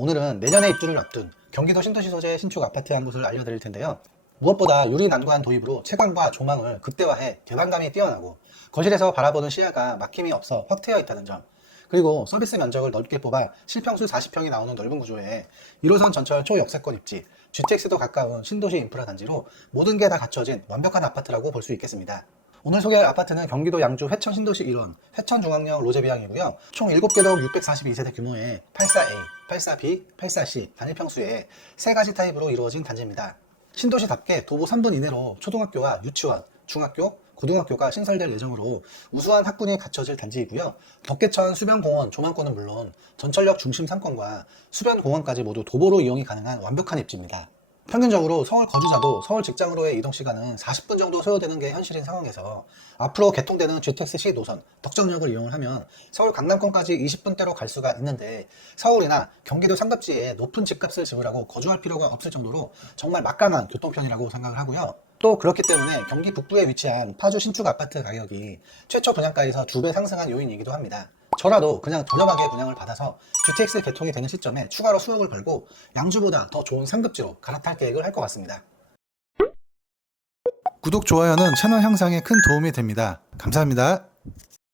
오늘은 내년에 입주를 앞둔 경기도 신도시 소재 신축 아파트 한 곳을 알려드릴 텐데요. 무엇보다 유리 난관 도입으로 채광과 조망을 극대화해 개방감이 뛰어나고 거실에서 바라보는 시야가 막힘이 없어 확 트여 있다는 점. 그리고 서비스 면적을 넓게 뽑아 실평수 40평이 나오는 넓은 구조에 1호선 전철 초역세권 입지, GTX도 가까운 신도시 인프라 단지로 모든 게 다 갖춰진 완벽한 아파트라고 볼 수 있겠습니다. 오늘 소개할 아파트는 경기도 양주 회천 신도시 1원 회천중앙역 로제비양이고요. 총 7개 동 642세대 규모의 84A, 84B, 84C 단일 평수에 세 가지 타입으로 이루어진 단지입니다. 신도시답게 도보 3분 이내로 초등학교와 유치원, 중학교, 고등학교가 신설될 예정으로 우수한 학군이 갖춰질 단지이고요. 덕계천 수변공원 조망권은 물론 전철역 중심 상권과 수변공원까지 모두 도보로 이용이 가능한 완벽한 입지입니다. 평균적으로 서울 거주자도 서울 직장으로의 이동 시간은 40분 정도 소요되는 게 현실인 상황에서 앞으로 개통되는 GTX-C 노선 덕정역을 이용을 하면 서울 강남권까지 20분대로 갈 수가 있는데 서울이나 경기도 상급지에 높은 집값을 지불하고 거주할 필요가 없을 정도로 정말 막강한 교통편이라고 생각을 하고요. 또 그렇기 때문에 경기 북부에 위치한 파주 신축 아파트 가격이 최초 분양가에서 두 배 상승한 요인이기도 합니다. 저라도 그냥 저렴하게 분양을 받아서 GTX 개통이 되는 시점에 추가로 수억을 벌고 양주보다 더 좋은 상급지로 갈아탈 계획을 할 것 같습니다. 구독, 좋아요는 채널 향상에 큰 도움이 됩니다. 감사합니다.